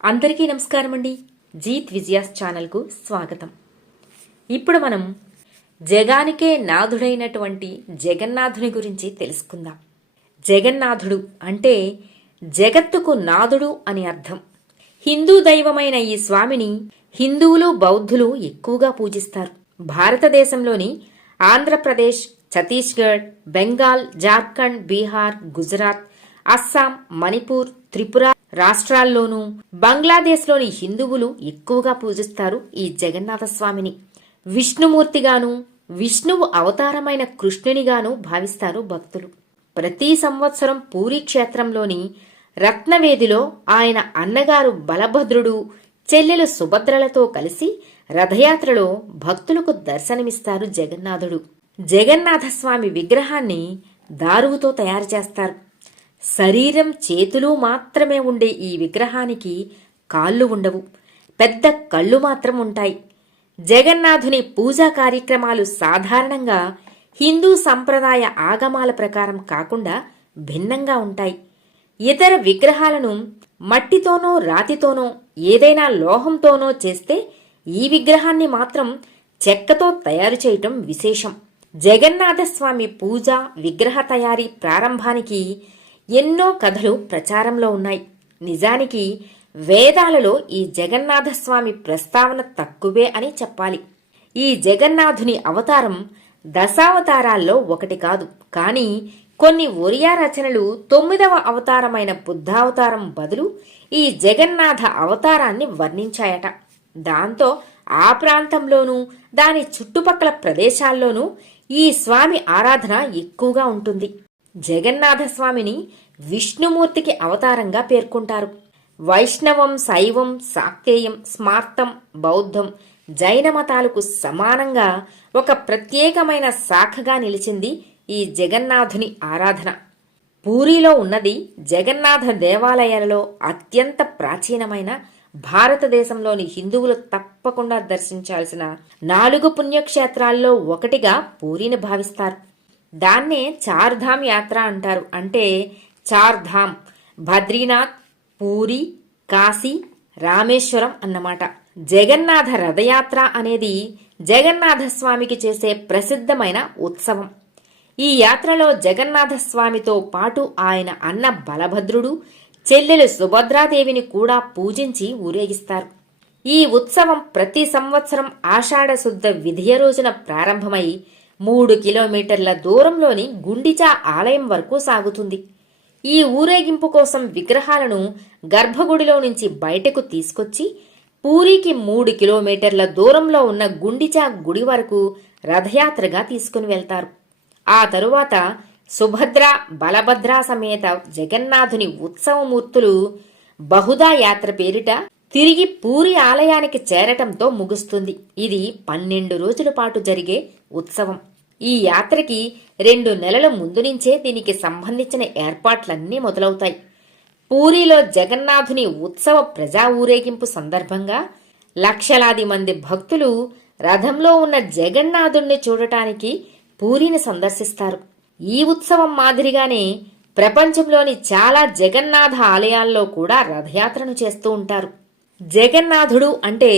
అందరికీ నమస్కారం అండి. జీత్ విజయాస్ ఛానల్కు స్వాగతం. ఇప్పుడు మనం జగానికే నాథుడైనటువంటి జగన్నాథుని గురించి తెలుసుకుందాం. జగన్నాథుడు అంటే జగత్తుకు నాథుడు అని అర్థం. హిందూ దైవమైన ఈ స్వామిని హిందువులు, బౌద్ధులు ఎక్కువగా పూజిస్తారు. భారతదేశంలోని ఆంధ్రప్రదేశ్, ఛత్తీస్గఢ్, బెంగాల్, జార్ఖండ్, బీహార్, గుజరాత్, అస్సాం, మణిపూర్, త్రిపుర రాష్ట్రాల్లోనూ, బంగ్లాదేశ్లోని హిందువులు ఎక్కువగా పూజిస్తారు ఈ జగన్నాథ స్వామిని. విష్ణుమూర్తిగాను, విష్ణువు అవతారమైన కృష్ణునిగాను భావిస్తారు భక్తులు. ప్రతి సంవత్సరం పూరీ క్షేత్రంలోని రత్నవేదిలో ఆయన అన్నగారు బలభద్రుడు, చెల్లెలు సుభద్రలతో కలిసి రథయాత్రలో భక్తులకు దర్శనమిస్తారు జగన్నాథుడు. జగన్నాథస్వామి విగ్రహాన్ని దారువుతో తయారు చేస్తారు. శరీరం, చేతులు మాత్రమే ఉండే ఈ విగ్రహానికి కాళ్ళు ఉండవు, పెద్ద కళ్ళు మాత్రం ఉంటాయి. జగన్నాథుని పూజా కార్యక్రమాలు సాధారణంగా హిందూ సంప్రదాయ ఆగమాల ప్రకారం కాకుండా భిన్నంగా ఉంటాయి. ఇతర విగ్రహాలను మట్టితోనో, రాతితోనో, ఏదైనా లోహంతోనో చేస్తే ఈ విగ్రహాన్ని మాత్రం చెక్కతో తయారు చేయటం విశేషం. జగన్నాథస్వామి పూజ, విగ్రహ తయారీ ప్రారంభానికి ఎన్నో కథలు ప్రచారంలో ఉన్నాయి. నిజానికి వేదాలలో ఈ జగన్నాథస్వామి ప్రస్తావన తక్కువే అని చెప్పాలి. ఈ జగన్నాథుని అవతారం దశావతారాల్లో ఒకటి కాదు. కానీ కొన్ని ఒరియా రచనలు 9వ అవతారమైన బుద్ధావతారం బదులు ఈ జగన్నాథ అవతారాన్ని వర్ణించాయట. దాంతో ఆ ప్రాంతంలోనూ, దాని చుట్టుపక్కల ప్రదేశాల్లోనూ ఈ స్వామి ఆరాధన ఎక్కువగా ఉంటుంది. జగన్నాథస్వామిని విష్ణుమూర్తికి అవతారంగా పేర్కొంటారు. వైష్ణవం, శైవం, శాక్తేయం, స్మార్తం, బౌద్ధం, జైన మతాలకు సమానంగా ఒక ప్రత్యేకమైన శాఖగా నిలిచింది ఈ జగన్నాథుని ఆరాధన. పూరీలో ఉన్నది జగన్నాథ దేవాలయాలలో అత్యంత ప్రాచీనమైన, భారతదేశంలోని హిందువులు తప్పకుండా దర్శించాల్సిన 4 పుణ్యక్షేత్రాల్లో ఒకటిగా పూరీని భావిస్తారు. దాన్నే చార్ధామ్ యాత్ర అంటారు. అంటే చార్ధామ్ బద్రీనాథ్, పూరి, కాశీ, రామేశ్వరం అన్నమాట. జగన్నాథ రథయాత్ర అనేది జగన్నాథస్వామికి చేసే ప్రసిద్ధమైన ఉత్సవం. ఈ యాత్రలో జగన్నాథస్వామితో పాటు ఆయన అన్న బలభద్రుడు, చెల్లెలు సుభద్రాదేవిని కూడా పూజించి ఊరేగిస్తారు. ఈ ఉత్సవం ప్రతి సంవత్సరం ఆషాఢ శుద్ధ విధియ రోజున ప్రారంభమై 3 కిలోమీటర్ల దూరంలోని గుండిచా ఆలయం వరకు సాగుతుంది. ఈ ఊరేగింపు కోసం విగ్రహాలను గర్భగుడిలో నుంచి బయటకు తీసుకొచ్చి పూరికి 3 కిలోమీటర్ల దూరంలో ఉన్న గుండిచా గుడి వరకు రథయాత్రగా తీసుకుని వెళ్తారు. ఆ తరువాత సుభద్ర, బలభద్ర సమేత జగన్నాథుని ఉత్సవమూర్తులు బహుదా యాత్ర పేరిట తిరిగి పూరి ఆలయానికి చేరటంతో ముగుస్తుంది. ఇది 12 రోజుల పాటు జరిగే ఉత్సవం. ఈ యాత్రకి 2 నెలల ముందు నుంచే దీనికి సంబంధించిన ఏర్పాట్లన్నీ మొదలవుతాయి. పూరిలో జగన్నాథుని ఉత్సవ ప్రజా ఊరేగింపు సందర్భంగా లక్షలాది మంది భక్తులు రథంలో ఉన్న జగన్నాథుణ్ణి చూడటానికి పూరిని సందర్శిస్తారు. ఈ ఉత్సవం మాదిరిగానే ప్రపంచంలోని చాలా జగన్నాథ ఆలయాల్లో కూడా రథయాత్రను చేస్తూ ఉంటారు. జగన్నాథుడు అంటే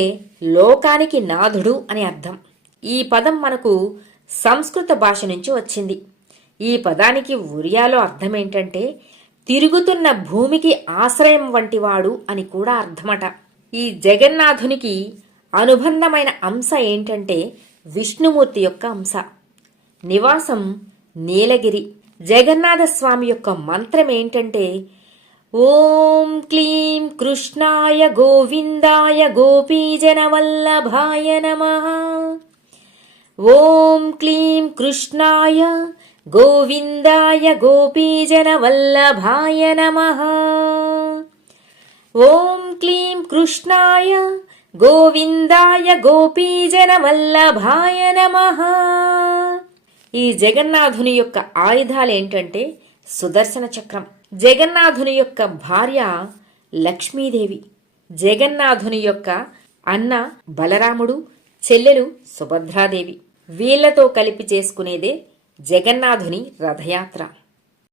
లోకానికి నాథుడు అని అర్థం. ఈ పదం మనకు సంస్కృత భాష నుంచి వచ్చింది. ఈ పదానికి ఒరియాలో అర్థమేంటంటే తిరుగుతున్న భూమికి ఆశ్రయం వంటివాడు అని కూడా అర్థమట. ఈ జగన్నాథునికి అనుబంధమైన అంశ ఏంటంటే విష్ణుమూర్తి యొక్క అంశ. నివాసం నీలగిరి. జగన్నాథస్వామి యొక్క మంత్రం ఏంటంటే ఓం క్లీం కృష్ణాయ గోవిందాయ గోపీజనవల్లభాయ నమః. ఓం క్లీం కృష్ణాయ గోవిందాయ గోపీజనవల్లభాయ నమః. ఓం క్లీం కృష్ణాయ గోవిందాయ గోపీజనవల్లభాయ నమః. ఈ జగన్నాథుని యొక్క ఆయుధాలేంటంటే సుదర్శన చక్రం. జగన్నాథుని యొక్క భార్య లక్ష్మీదేవి, జగన్నాథుని యొక్క అన్న బలరాముడు, చెల్లెలు సుభద్రాదేవి. వీళ్లతో కలిపి చేసుకునేదే జగన్నాథుని రథయాత్ర.